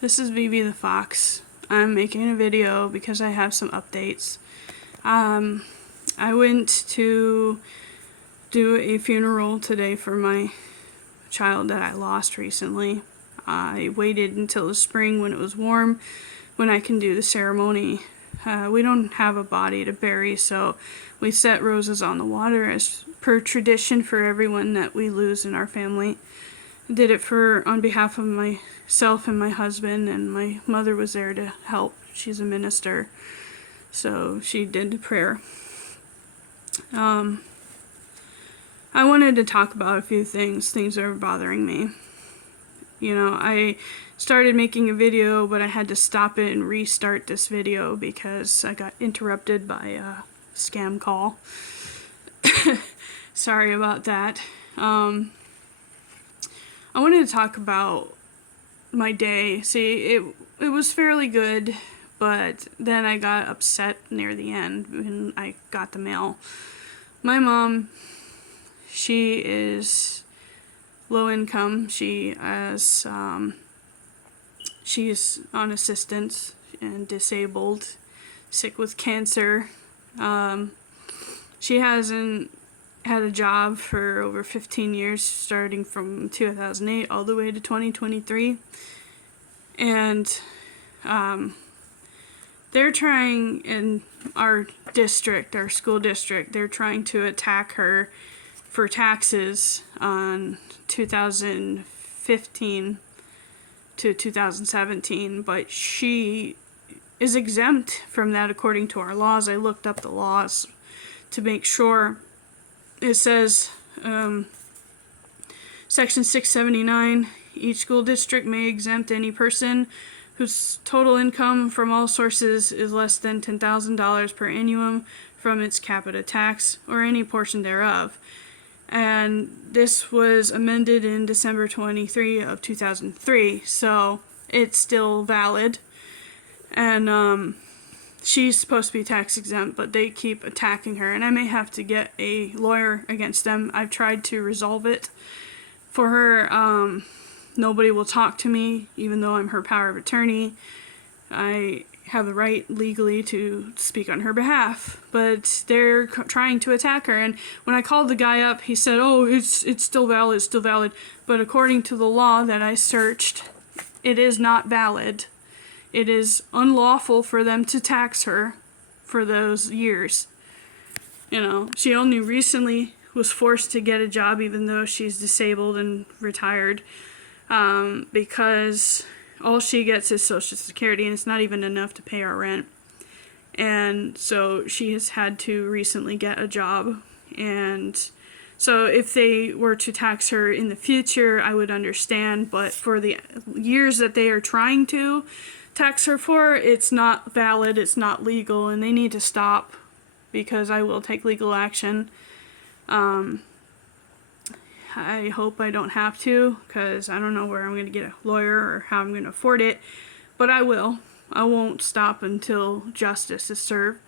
This is Vivi the Fox. I'm making a video because I have some updates. I went to do a funeral today for my child that I lost recently. I waited until the spring when it was warm, when I can do the ceremony. We don't have a body to bury, so we set roses on the water as per tradition for everyone that we lose in our family. I did it on behalf of myself and my husband, and my mother was there to help. She's a minister, so she did the prayer. I wanted to talk about a few things that are bothering me. You know, I started making a video, but I had to stop it and restart this video because I got interrupted by a scam call. Sorry about that. I wanted to talk about my day. See, it was fairly good, but then I got upset near the end when I got the mail. My mom, she is low income. She's on assistance and disabled, sick with cancer. She hasn't had a job for over 15 years, starting from 2008 all the way to 2023. And they're trying, in our district, our school district, they're trying to attack her for taxes on 2015 to 2017, but she is exempt from that according to our laws. I looked up the laws to make sure. It says, Section 679, each school district may exempt any person whose total income from all sources is less than $10,000 per annum from its capita tax or any portion thereof. And this was amended in December 23 of 2003, so it's still valid. And she's supposed to be tax exempt, but they keep attacking her, and I may have to get a lawyer against them. I've tried to resolve it for her. Nobody will talk to me, even though I'm her power of attorney. I have the right legally to speak on her behalf, but they're trying to attack her. And when I called the guy up, he said, oh, it's still valid, it's still valid. But according to the law that I searched, it is not valid. It is unlawful for them to tax her for those years. You know, she only recently was forced to get a job, even though she's disabled and retired, because all she gets is Social Security, and it's not even enough to pay our rent. And so she has had to recently get a job. And so if they were to tax her in the future, I would understand. But for the years that they are trying to tax her for, it's not valid, it's not legal, and they need to stop, because I will take legal action. I hope I don't have to, because I don't know where I'm going to get a lawyer or how I'm going to afford it, but I will. I won't stop until justice is served.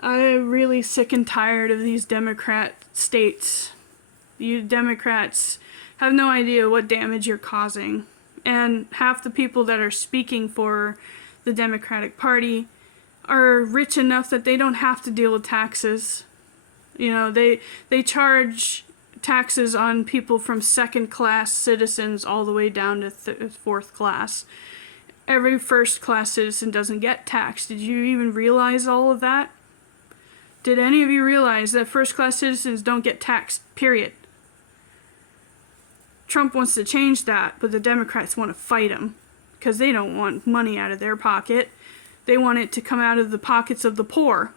I'm really sick and tired of these Democrat states. You Democrats have no idea what damage you're causing. And half the people that are speaking for the Democratic Party are rich enough that they don't have to deal with taxes. You know, they charge taxes on people from second-class citizens all the way down to fourth class. Every first-class citizen doesn't get taxed. Did you even realize all of that? Did any of you realize that first-class citizens don't get taxed, period? Trump wants to change that, but the Democrats want to fight him because they don't want money out of their pocket. They want it to come out of the pockets of the poor.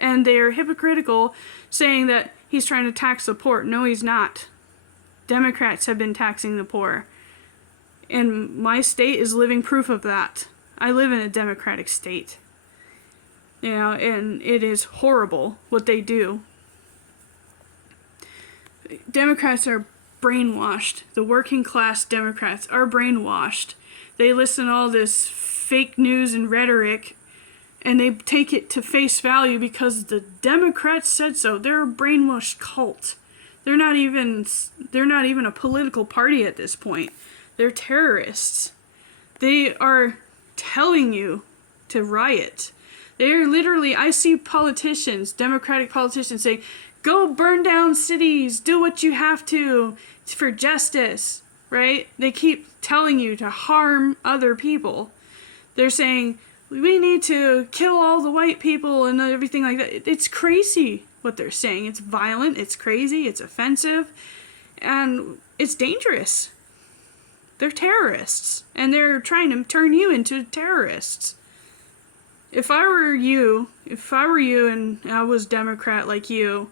And they're hypocritical, saying that he's trying to tax the poor. No, he's not. Democrats have been taxing the poor. And my state is living proof of that. I live in a Democratic state. You know, and it is horrible what they do. Democrats are brainwashed. The working class Democrats are brainwashed. They listen to all this fake news and rhetoric, and they take it to face value because the Democrats said so. They're a brainwashed cult. They're not even a political party at this point. They're terrorists. They are telling you to riot. They're literally, I see politicians, Democratic politicians saying, go burn down cities, do what you have to for justice, right? They keep telling you to harm other people. They're saying, we need to kill all the white people and everything like that. It's crazy what they're saying. It's violent, it's crazy, it's offensive, and it's dangerous. They're terrorists, and they're trying to turn you into terrorists. If I were you and I was Democrat like you,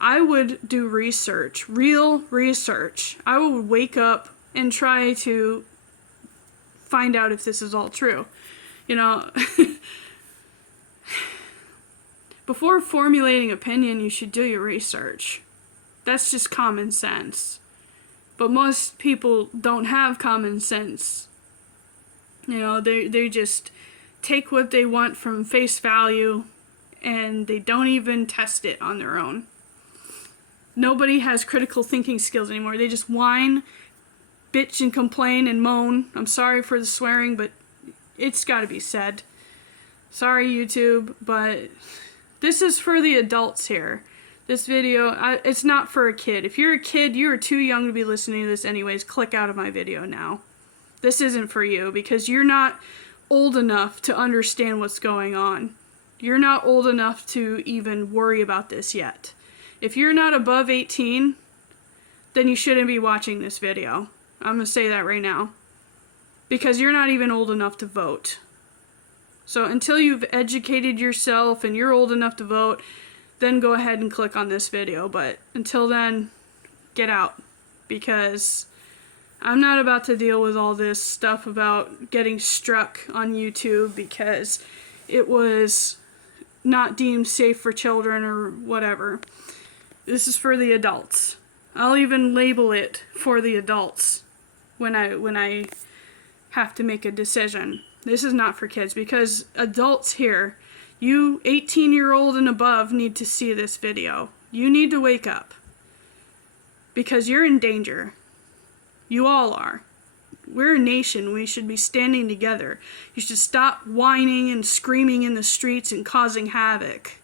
I would do research, real research. I would wake up and try to find out if this is all true. You know, before formulating opinion, you should do your research. That's just common sense. But most people don't have common sense. You know, they just take what they want from face value and they don't even test it on their own. Nobody has critical thinking skills anymore. They just whine, bitch and complain and moan. I'm sorry for the swearing, but it's got to be said. Sorry, YouTube, but this is for the adults here. This video, it's not for a kid. If you're a kid, you are too young to be listening to this anyways. Click out of my video now. This isn't for you because you're not old enough to understand what's going on. You're not old enough to even worry about this yet. If you're not above 18, then you shouldn't be watching this video. I'm going to say that right now. Because you're not even old enough to vote. So until you've educated yourself and you're old enough to vote, then go ahead and click on this video. But until then, get out. Because I'm not about to deal with all this stuff about getting struck on YouTube because it was not deemed safe for children or whatever. This is for the adults. I'll even label it for the adults when I have to make a decision. This is not for kids because adults here, you 18-year-old and above need to see this video. You need to wake up because you're in danger. You all are. We're a nation. We should be standing together. You should stop whining and screaming in the streets and causing havoc.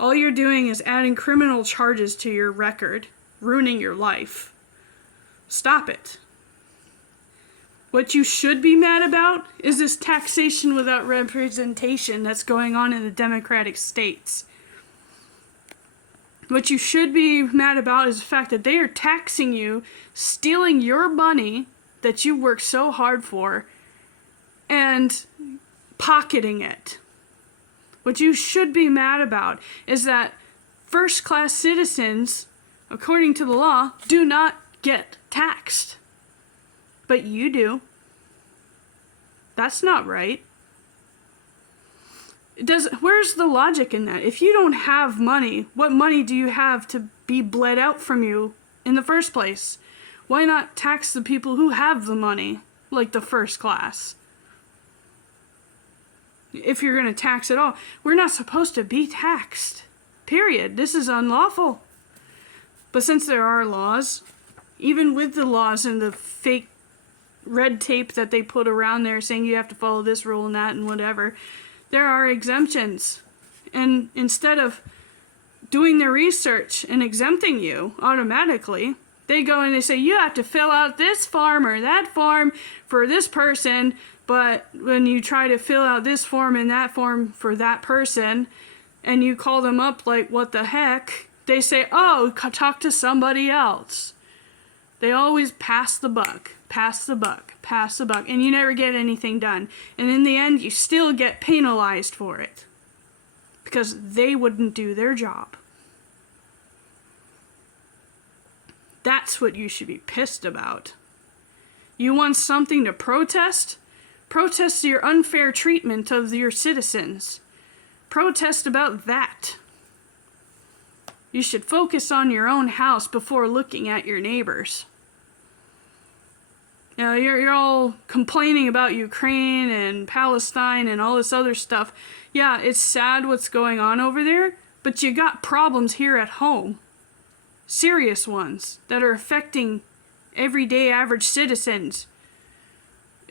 All you're doing is adding criminal charges to your record, ruining your life. Stop it. What you should be mad about is this taxation without representation that's going on in the Democratic states. What you should be mad about is the fact that they are taxing you, stealing your money that you worked so hard for, and pocketing it. What you should be mad about is that first-class citizens, according to the law, do not get taxed. But you do. That's not right. Where's the logic in that? If you don't have money, what money do you have to be bled out from you in the first place? Why not tax the people who have the money, like the first class? If you're going to tax at all, we're not supposed to be taxed. Period. This is unlawful. But since there are laws, even with the laws and the fake red tape that they put around there saying you have to follow this rule and that and whatever, there are exemptions. And instead of doing their research and exempting you automatically, they go and they say you have to fill out this form or that form for this person, but when you try to fill out this form and that form for that person and you call them up like, what the heck, they say, oh, talk to somebody else. They always pass the buck, pass the buck, pass the buck, and you never get anything done. And in the end, you still get penalized for it because they wouldn't do their job. That's what you should be pissed about. You want something to protest? Protest your unfair treatment of your citizens. Protest about that. You should focus on your own house before looking at your neighbors. You know, you're all complaining about Ukraine and Palestine and all this other stuff. Yeah, it's sad what's going on over there, but you got problems here at home. Serious ones that are affecting everyday average citizens.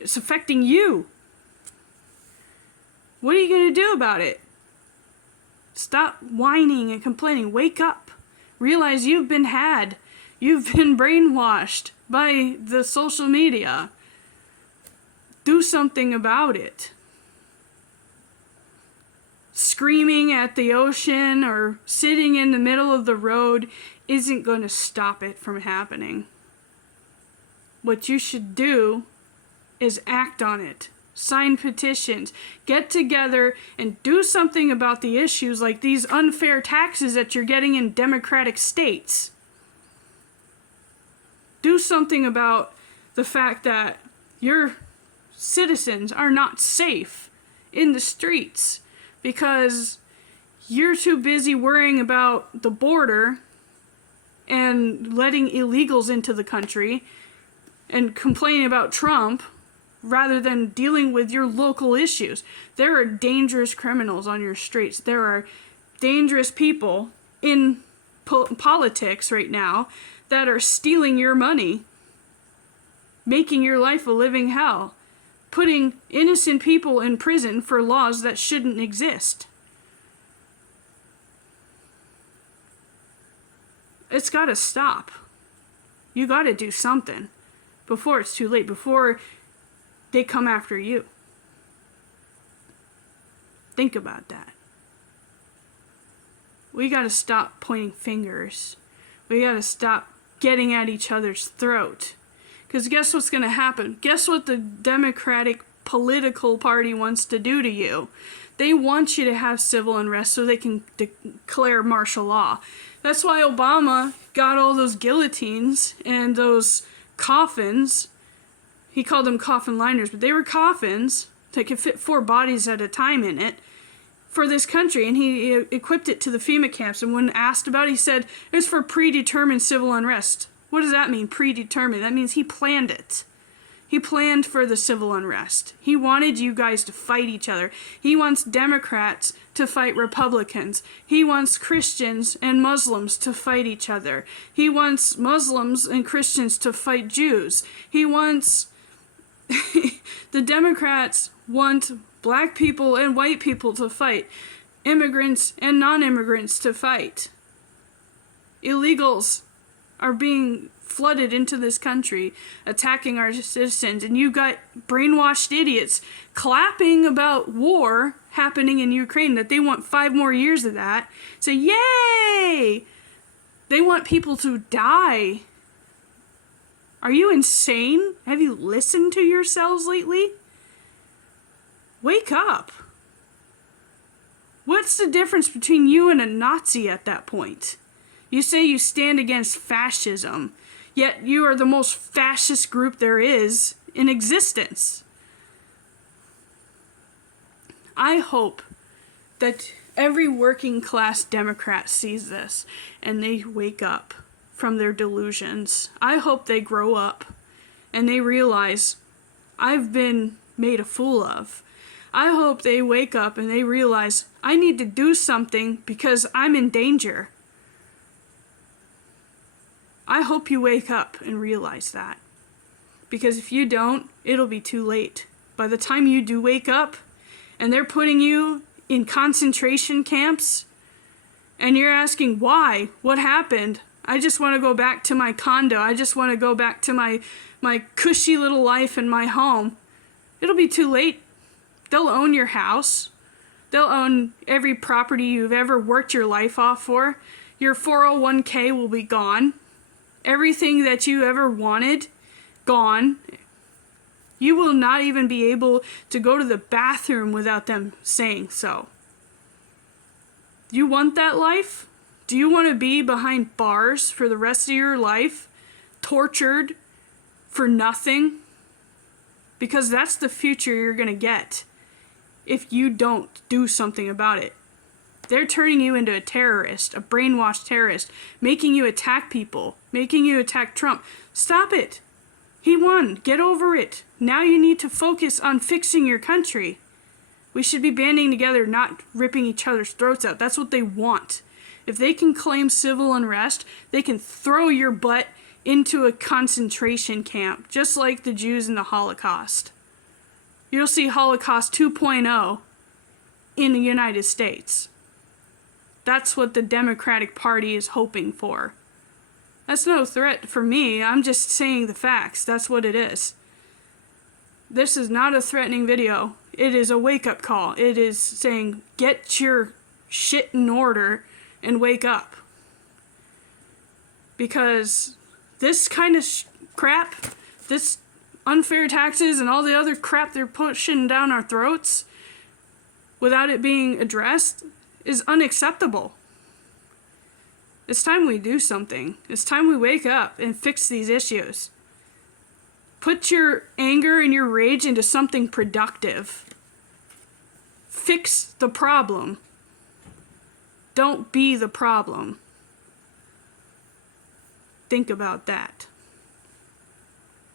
It's affecting you. What are you going to do about it? Stop whining and complaining. Wake up. Realize you've been had. You've been brainwashed by the social media. Do something about it. Screaming at the ocean or sitting in the middle of the road isn't going to stop it from happening. What you should do is act on it. Sign petitions. Get together and do something about the issues like these unfair taxes that you're getting in democratic states. Do something about the fact that your citizens are not safe in the streets because you're too busy worrying about the border and letting illegals into the country and complaining about Trump rather than dealing with your local issues. There are dangerous criminals on your streets. There are dangerous people in politics right now that are stealing your money, making your life a living hell, putting innocent people in prison for laws that shouldn't exist. It's got to stop. You got to do something before it's too late, before they come after you. Think about that. We got to stop pointing fingers. We got to stop getting at each other's throat. Because guess what's going to happen? Guess what the Democratic political party wants to do to you? They want you to have civil unrest so they can declare martial law. That's why Obama got all those guillotines and those coffins. He called them coffin liners, but they were coffins that could fit 4 bodies at a time in it for this country. And he equipped it to the FEMA camps. And when asked about it, he said it's for predetermined civil unrest. What does that mean, predetermined? That means he planned it. He planned for the civil unrest. He wanted you guys to fight each other. He wants Democrats to fight Republicans. He wants Christians and Muslims to fight each other. He wants Muslims and Christians to fight Jews. He wants... The Democrats want black people and white people to fight. Immigrants and non-immigrants to fight. Illegals are being flooded into this country, attacking our citizens, and you got brainwashed idiots clapping about war happening in Ukraine, that they want 5 more years of that. Say, yay! They want people to die. Are you insane? Have you listened to yourselves lately? Wake up. What's the difference between you and a Nazi at that point? You say you stand against fascism, yet you are the most fascist group there is in existence. I hope that every working class Democrat sees this and they wake up from their delusions. I hope they grow up and they realize I've been made a fool of. I hope they wake up and they realize I need to do something because I'm in danger. I hope you wake up and realize that. Because if you don't, it'll be too late. By the time you do wake up and they're putting you in concentration camps and you're asking why, what happened? I just want to go back to my condo. I just want to go back to my cushy little life in my home. It'll be too late. They'll own your house. They'll own every property you've ever worked your life off for. Your 401k will be gone. Everything that you ever wanted, gone. You will not even be able to go to the bathroom without them saying so. Do you want that life? Do you want to be behind bars for the rest of your life, tortured for nothing? Because that's the future you're going to get if you don't do something about it. They're turning you into a terrorist, a brainwashed terrorist, making you attack people, making you attack Trump. Stop it. He won. Get over it. Now you need to focus on fixing your country. We should be banding together, not ripping each other's throats out. That's what they want. If they can claim civil unrest, they can throw your butt into a concentration camp, just like the Jews in the Holocaust. you'll see Holocaust 2.0 in the United States. That's what the Democratic Party is hoping for. That's no threat for me. I'm just saying the facts. That's what it is. This is not a threatening video. It is a wake-up call. It is saying, get your shit in order and wake up. Because this kind of crap, this unfair taxes and all the other crap they're pushing down our throats without it being addressed is unacceptable. It's time we do something. It's time we wake up and fix these issues. Put your anger and your rage into something productive. Fix the problem. Don't be the problem. Think about that.